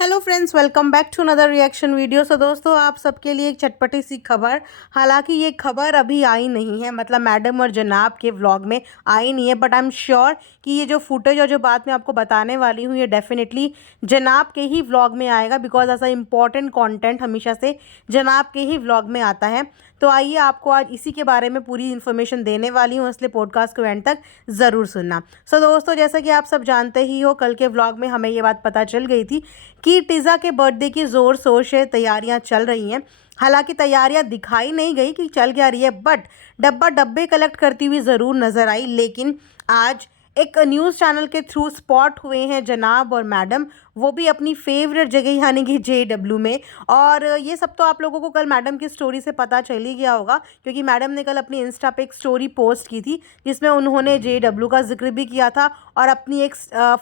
Hello friends, welcome back to another reaction video. So दोस्तों, आप सबके लिए एक चटपटी सी खबर। हालांकि ये खबर अभी आई नहीं है, मतलब मैडम और जनाब के व्लॉग में आई नहीं है, बट आई एम श्योर कि ये जो फुटेज और जो बात मैं आपको बताने वाली हूँ ये डेफिनेटली जनाब के ही व्लॉग में आएगा, बिकॉज ऐसा इंपॉर्टेंट कंटेंट हमेशा से जनाब के ही व्लॉग में आता है। तो आइए, आपको आज इसी के बारे में पूरी इन्फॉर्मेशन देने वाली हूँ, इसलिए पॉडकास्ट को एंड तक ज़रूर सुनना। सो दोस्तों, जैसा कि आप सब जानते ही हो, कल के व्लॉग में हमें ये बात पता चल गई थी कि टिज़ा के बर्थडे की ज़ोर शोर से तैयारियां चल रही हैं। हालांकि तैयारियां दिखाई नहीं गई कि चल क्या रही है, बट डब्बे कलेक्ट करती हुई ज़रूर नज़र आई। लेकिन आज एक न्यूज़ चैनल के थ्रू स्पॉट हुए हैं जनाब और मैडम, वो भी अपनी फेवरेट जगह यानी कि JW में। और ये सब तो आप लोगों को कल मैडम की स्टोरी से पता चल ही गया होगा, क्योंकि मैडम ने कल अपनी इंस्टा पे एक स्टोरी पोस्ट की थी जिसमें उन्होंने JW का जिक्र भी किया था और अपनी एक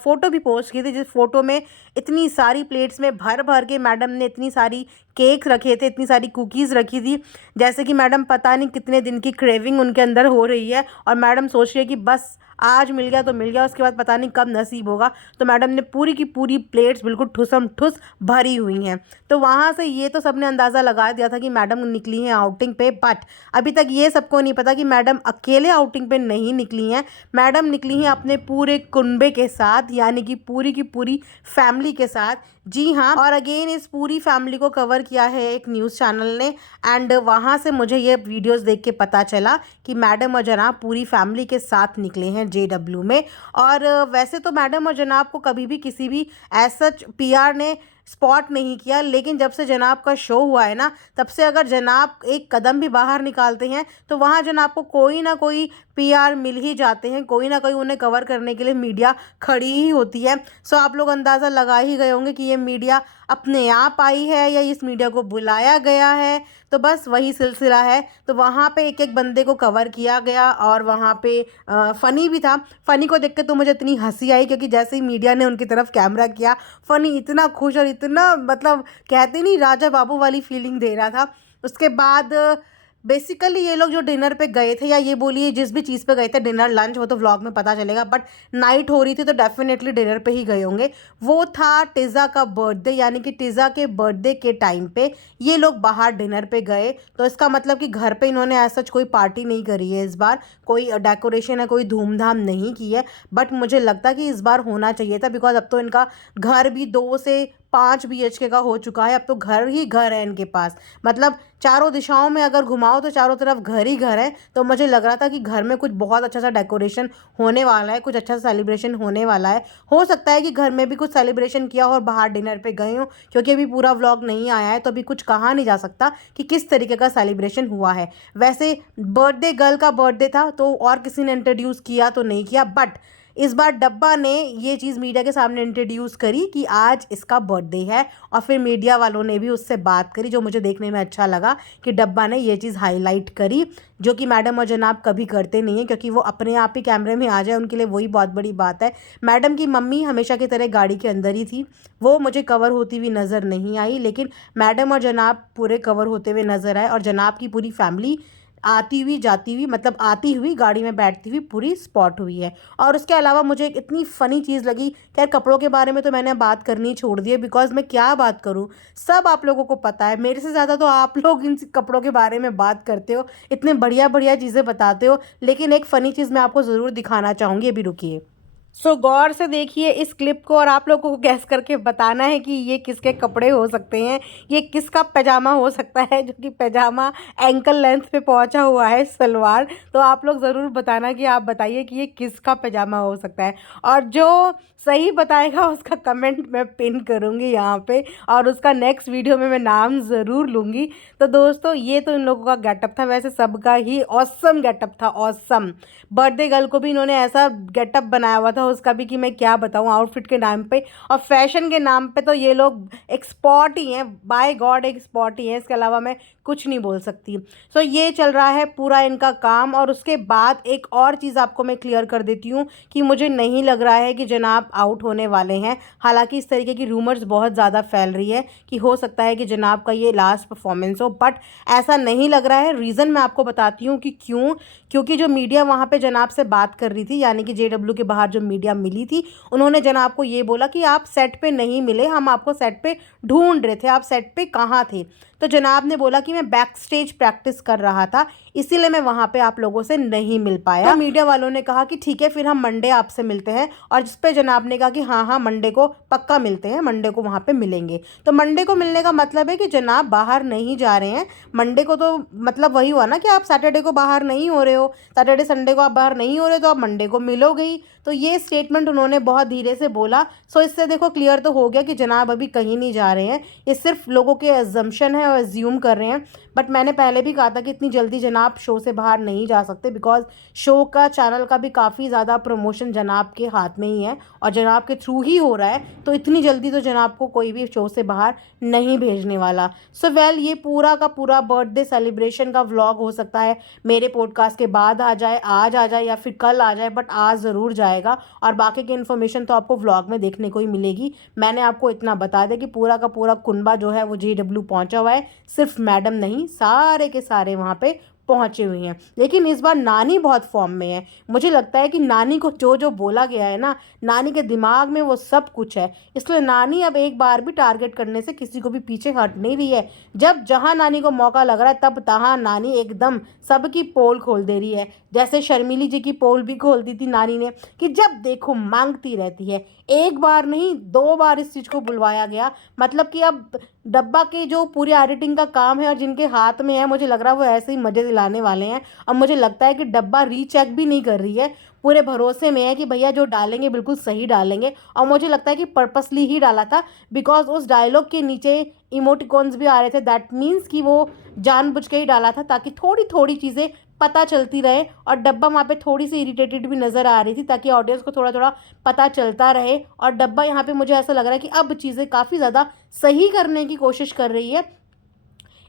फ़ोटो भी पोस्ट की थी, जिस फोटो में इतनी सारी प्लेट्स में भर भर के मैडम ने इतनी सारी केक रखे थे, इतनी सारी कुकीज़ रखी थी, जैसे कि मैडम पता नहीं कितने दिन की क्रेविंग उनके अंदर हो रही है। और मैडम सोच रही है कि बस आज मिल गया तो मिल गया, उसके बाद पता नहीं कब नसीब होगा। तो मैडम ने पूरी की पूरी प्लेट्स बिल्कुल ठुसम ठुस भरी हुई हैं। तो वहाँ से ये तो सबने अंदाज़ा लगा दिया था कि मैडम निकली हैं आउटिंग पे, बट अभी तक ये सबको नहीं पता कि मैडम अकेले आउटिंग पे नहीं निकली हैं। मैडम निकली हैं अपने पूरे कुनबे के साथ, यानी कि पूरी की पूरी फैमिली के साथ। जी हाँ, और अगेन इस पूरी फैमिली को कवर किया है एक न्यूज़ चैनल ने, एंड वहाँ से मुझे ये वीडियोस देख के पता चला कि मैडम और जनाब पूरी फैमिली के साथ निकले हैं JW में। और वैसे तो मैडम और जनाब को कभी भी किसी भी ऐसा PR ने स्पॉट नहीं किया, लेकिन जब से जनाब का शो हुआ है ना, तब से अगर जनाब एक कदम भी बाहर निकालते हैं तो वहाँ जनाब को कोई ना कोई PR मिल ही जाते हैं, कोई ना कोई उन्हें कवर करने के लिए मीडिया खड़ी ही होती है। सो आप लोग अंदाज़ा लगा ही गए होंगे कि ये मीडिया अपने आप आई है या इस मीडिया को बुलाया गया है। तो बस वही सिलसिला है। तो वहाँ पे एक एक बंदे को कवर किया गया और वहाँ पे फ़नी भी था। फ़नी को देख के तो मुझे इतनी हंसी आई, क्योंकि जैसे ही मीडिया ने उनकी तरफ कैमरा किया, फ़नी इतना खुश और इतना, मतलब कहते नहीं, राजा बाबू वाली फीलिंग दे रहा था। उसके बाद बेसिकली ये लोग जो डिनर पे गए थे, या ये बोलिए जिस भी चीज़ पे गए थे, डिनर लंच, वो तो व्लॉग में पता चलेगा, बट नाइट हो रही थी तो डेफिनेटली डिनर पे ही गए होंगे। वो था टिज़ा का बर्थडे, यानी कि टिज़ा के बर्थडे के टाइम पे ये लोग बाहर डिनर पे गए। तो इसका मतलब कि घर पे इन्होंने ऐसा कोई पार्टी नहीं करी है इस बार, कोई डेकोरेशन है, कोई धूमधाम नहीं की है। बट मुझे लगता कि इस बार होना चाहिए था, बिकॉज अब तो इनका घर भी 2 से 5 BHK का हो चुका है। अब तो घर ही घर है इनके पास, मतलब चारों दिशाओं में अगर घुमाओ तो चारों तरफ घर ही घर है। तो मुझे लग रहा था कि घर में कुछ बहुत अच्छा सा डेकोरेशन होने वाला है, कुछ अच्छा सा सेलिब्रेशन होने वाला है। हो सकता है कि घर में भी कुछ सेलिब्रेशन किया हो और बाहर डिनर पे गए हो, क्योंकि अभी पूरा व्लॉग नहीं आया है, तो अभी कुछ कहा नहीं जा सकता कि किस तरीके का सेलिब्रेशन हुआ है। वैसे बर्थडे गर्ल का बर्थडे था, तो और किसी ने इंट्रोड्यूस किया तो नहीं किया, बट इस बार डब्बा ने ये चीज़ मीडिया के सामने इंट्रोड्यूस करी कि आज इसका बर्थडे है। और फिर मीडिया वालों ने भी उससे बात करी, जो मुझे देखने में अच्छा लगा कि डब्बा ने ये चीज़ हाईलाइट करी, जो कि मैडम और जनाब कभी करते नहीं हैं, क्योंकि वो अपने आप ही कैमरे में आ जाए उनके लिए वही बहुत बड़ी बात है। मैडम की मम्मी हमेशा की तरह गाड़ी के अंदर ही थी, वो मुझे कवर होती हुई नज़र नहीं आई, लेकिन मैडम और जनाब पूरे कवर होते हुए नज़र आए। और जनाब की पूरी फैमिली आती हुई जाती हुई, मतलब आती हुई गाड़ी में बैठती हुई पूरी स्पॉट हुई है। और उसके अलावा मुझे एक इतनी फ़नी चीज़ लगी, खैर कपड़ों के बारे में तो मैंने बात करनी छोड़ दी है, बिकॉज मैं क्या बात करूँ, सब आप लोगों को पता है। मेरे से ज़्यादा तो आप लोग इन कपड़ों के बारे में बात करते हो, इतने बढ़िया बढ़िया चीज़ें बताते हो। लेकिन एक फ़नी चीज़ मैं आपको ज़रूर दिखाना चाहूँगी, अभी रुकिए। सो गौर से देखिए इस क्लिप को, और आप लोगों को गैस करके बताना है कि ये किसके कपड़े हो सकते हैं, ये किसका पैजामा हो सकता है, जो कि पैजामा एंकल लेंथ पे पहुंचा हुआ है, सलवार। तो आप लोग ज़रूर बताना कि आप बताइए कि ये किसका पैजामा हो सकता है, और जो सही बताएगा उसका कमेंट मैं पिन करूँगी यहाँ पे, और उसका नेक्स्ट वीडियो में मैं नाम ज़रूर लूँगी। तो दोस्तों, ये तो इन लोगों का गेटअप था, वैसे सबका ही ऑसम गेटअप था, ऑसम। बर्थडे गर्ल को भी इन्होंने ऐसा गेटअप बनाया हुआ था, उसका भी कि मैं क्या बताऊँ आउटफिट के नाम पे और फैशन के नाम पे। तो ये लोग एक्सपर्ट ही हैं, बाय गॉड एक्सपर्ट ही हैं, इसके अलावा मैं कुछ नहीं बोल सकती। सो ये चल रहा है पूरा इनका काम। और उसके बाद एक और चीज़ आपको मैं क्लियर कर देती हूँ कि मुझे नहीं लग रहा है कि जनाब आउट होने वाले हैं। हालांकि इस तरीके की रूमर्स बहुत ज़्यादा फैल रही है कि हो सकता है कि जनाब का ये लास्ट परफॉर्मेंस हो, बट ऐसा नहीं लग रहा है। रीज़न मैं आपको बताती हूँ कि क्यों। क्योंकि जो मीडिया वहाँ पे जनाब से बात कर रही थी, यानी कि JW के बाहर जो मीडिया मिली थी, उन्होंने जनाब को ये बोला कि आप सेट पे नहीं मिले, हम आपको सेट पे ढूंढ रहे थे, आप सेट पे कहाँ थे। तो जनाब ने बोला कि मैं बैक स्टेज प्रैक्टिस कर रहा था, इसीलिए मैं वहाँ पे आप लोगों से नहीं मिल पाया। तो मीडिया वालों ने कहा कि ठीक है, फिर हम मंडे आपसे मिलते हैं, और जिस पे जनाब ने कहा कि हाँ हाँ मंडे को पक्का मिलते हैं, मंडे को वहाँ पे मिलेंगे। तो मंडे को मिलने का मतलब है कि जनाब बाहर नहीं जा रहे हैं। मंडे को तो मतलब वही हुआ ना कि आप सैटरडे को बाहर नहीं हो रहे हो, सैटरडे संडे को आप बाहर नहीं हो रहे, तो आप मंडे को मिलोगे ही। तो ये स्टेटमेंट उन्होंने बहुत धीरे से बोला। सो इससे देखो क्लियर तो हो गया कि जनाब अभी कहीं नहीं जा रहे हैं, ये सिर्फ लोगों के अजम्पशन है और एज्यूम कर रहे हैं। बट मैंने पहले भी कहा था कि इतनी जल्दी जनाब शो से बाहर नहीं जा सकते, बिकॉज शो का चैनल का भी काफ़ी ज़्यादा प्रमोशन जनाब के हाथ में ही है और जनाब के थ्रू ही हो रहा है। तो इतनी जल्दी तो जनाब को कोई भी शो से बाहर नहीं भेजने वाला। सो वेल, ये पूरा का पूरा बर्थडे सेलिब्रेशन का व्लॉग हो सकता है मेरे पॉडकास्ट के बाद आ जाए, आज आ जाए या फिर कल आ जाए, बट आज ज़रूर जाएगा। और बाकी की इन्फॉर्मेशन तो आपको व्लॉग में देखने को ही मिलेगी। मैंने आपको इतना बता दिया कि पूरा का पूरा कुनबा जो है वो JW पहुंचा हुआ है, सिर्फ मैडम नहीं, सारे के सारे वहाँ पे पहुंचे हुए हैं। लेकिन इस बार नानी बहुत फॉर्म में है। मुझे लगता है कि नानी को जो जो बोला गया है ना, नानी के दिमाग में वो सब कुछ है, इसलिए नानी अब एक बार भी टारगेट करने से किसी को भी पीछे हट नहीं रही है। जब जहां नानी को मौका लग रहा है तब तहां नानी एकदम सबकी पोल खोल दे रही है। जैसे शर्मिली जी की पोल भी खोल दी थी नानी ने कि जब देखो मांगती रहती है। एक बार नहीं, 2 बार इस चीज़ को बुलवाया गया। मतलब कि अब डब्बा के जो पूरी एडिटिंग का काम है और जिनके हाथ में है, मुझे लग रहा है वो ऐसे ही मज़े दिलाने वाले हैं। और मुझे लगता है कि डब्बा रीचेक भी नहीं कर रही है, पूरे भरोसे में है कि भैया जो डालेंगे बिल्कुल सही डालेंगे। और मुझे लगता है कि पर्पसली ही डाला था, बिकॉज उस डायलॉग के नीचे इमोटिकॉन्स भी आ रहे थे। दैट मीन्स कि वो जानबूझ के ही डाला था ताकि थोड़ी थोड़ी चीज़ें पता चलती रहे। और डब्बा वहाँ पे थोड़ी सी इरिटेटेड भी नज़र आ रही थी ताकि ऑडियंस को थोड़ा थोड़ा पता चलता रहे। और डब्बा यहाँ पे मुझे ऐसा लग रहा है कि अब चीज़ें काफ़ी ज़्यादा सही करने की कोशिश कर रही है,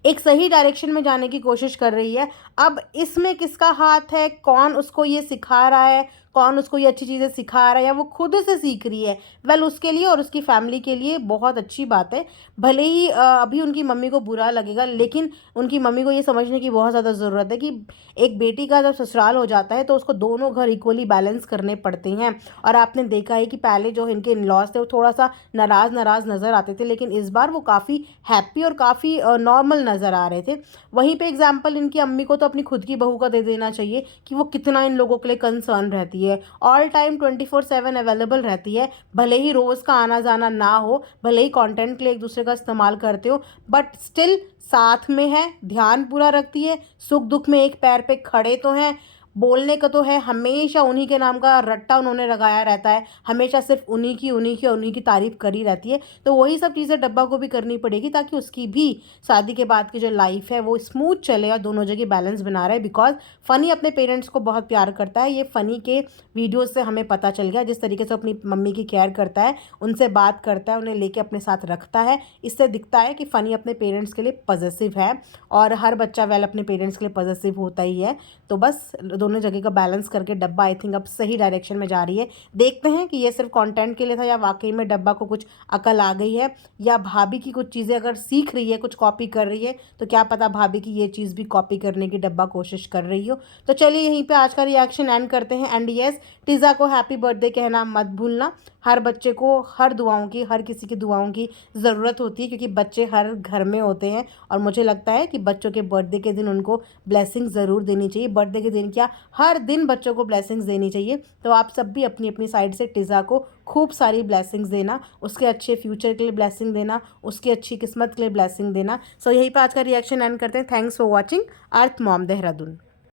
एक सही डायरेक्शन में जाने की कोशिश कर रही है। अब इसमें किसका हाथ है, कौन उसको ये सिखा रहा है, कौन उसको ये अच्छी चीज़ें सिखा रहा है, या वो खुद से सीख रही है, वेल उसके लिए और उसकी फैमिली के लिए बहुत अच्छी बात है। भले ही अभी उनकी मम्मी को बुरा लगेगा, लेकिन उनकी मम्मी को ये समझने की बहुत ज़्यादा ज़रूरत है कि एक बेटी का जब ससुराल हो जाता है तो उसको दोनों घर इक्वली बैलेंस करने पड़ते हैं। और आपने देखा है कि पहले जो इनके इन-लॉज थे वो थोड़ा सा नाराज़ नज़र आते थे, लेकिन इस बार वो काफ़ी हैप्पी और काफ़ी नॉर्मल नज़र आ रहे थे। वहीं पे एग्जाम्पल इनकी अम्मी को तो अपनी खुद की बहू का दे देना चाहिए कि वो कितना इन लोगों के लिए कंसर्न रहती है, ऑल टाइम 24/7 अवेलेबल रहती है। भले ही रोज़ का आना जाना ना हो, भले ही कंटेंट के लिए एक दूसरे का इस्तेमाल करते हो, बट स्टिल साथ में है, ध्यान पूरा रखती है, सुख दुख में एक पैर पे खड़े तो हैं। बोलने का तो है, हमेशा उन्हीं के नाम का रट्टा उन्होंने लगाया रहता है, हमेशा सिर्फ उन्हीं की तारीफ करी रहती है। तो वही सब चीज़ें डब्बा को भी करनी पड़ेगी ताकि उसकी भी शादी के बाद की जो लाइफ है वो स्मूथ चले और दोनों जगह बैलेंस बना रहे। बिकॉज फ़नी अपने पेरेंट्स को बहुत प्यार करता है, ये फ़नी के वीडियोज़ से हमें पता चल गया। जिस तरीके से अपनी मम्मी की केयर करता है, उनसे बात करता है, उन्हें लेके अपने साथ रखता है, इससे दिखता है कि फ़नी अपने पेरेंट्स के लिए पॉजिटिव है। और हर बच्चा वेल अपने पेरेंट्स के लिए पॉजिटिव होता ही है। तो बस दोनों जगह का बैलेंस करके डब्बा आई थिंक अब सही डायरेक्शन में जा रही है। देखते हैं कि ये सिर्फ कंटेंट के लिए था या वाकई में डब्बा को कुछ अकल आ गई है, या भाभी की कुछ चीज़ें अगर सीख रही है, कुछ कॉपी कर रही है, तो क्या पता भाभी की ये चीज़ भी कॉपी करने की डब्बा कोशिश कर रही हो। तो चलिए यहीं पे आज का रिएक्शन एंड करते हैं। एंड यस, टीज़ा को हैप्पी बर्थडे कहना मत भूलना। हर बच्चे को हर दुआओं की, हर किसी की दुआओं की ज़रूरत होती है, क्योंकि बच्चे हर घर में होते हैं। और मुझे लगता है कि बच्चों के बर्थडे के दिन उनको ब्लेसिंग ज़रूर देनी चाहिए। बर्थडे के दिन क्या, हर दिन बच्चों को ब्लेसिंग्स देनी चाहिए। तो आप सब भी अपनी अपनी साइड से टीज़ा को खूब सारी ब्लेसिंग्स देना, उसके अच्छे फ्यूचर के लिए ब्लेसिंग देना, उसकी अच्छी किस्मत के लिए ब्लेसिंग देना। सो यहीं पर आज का रिएक्शन एंड करते हैं। Thanks for watching. Earth mom Dehradun.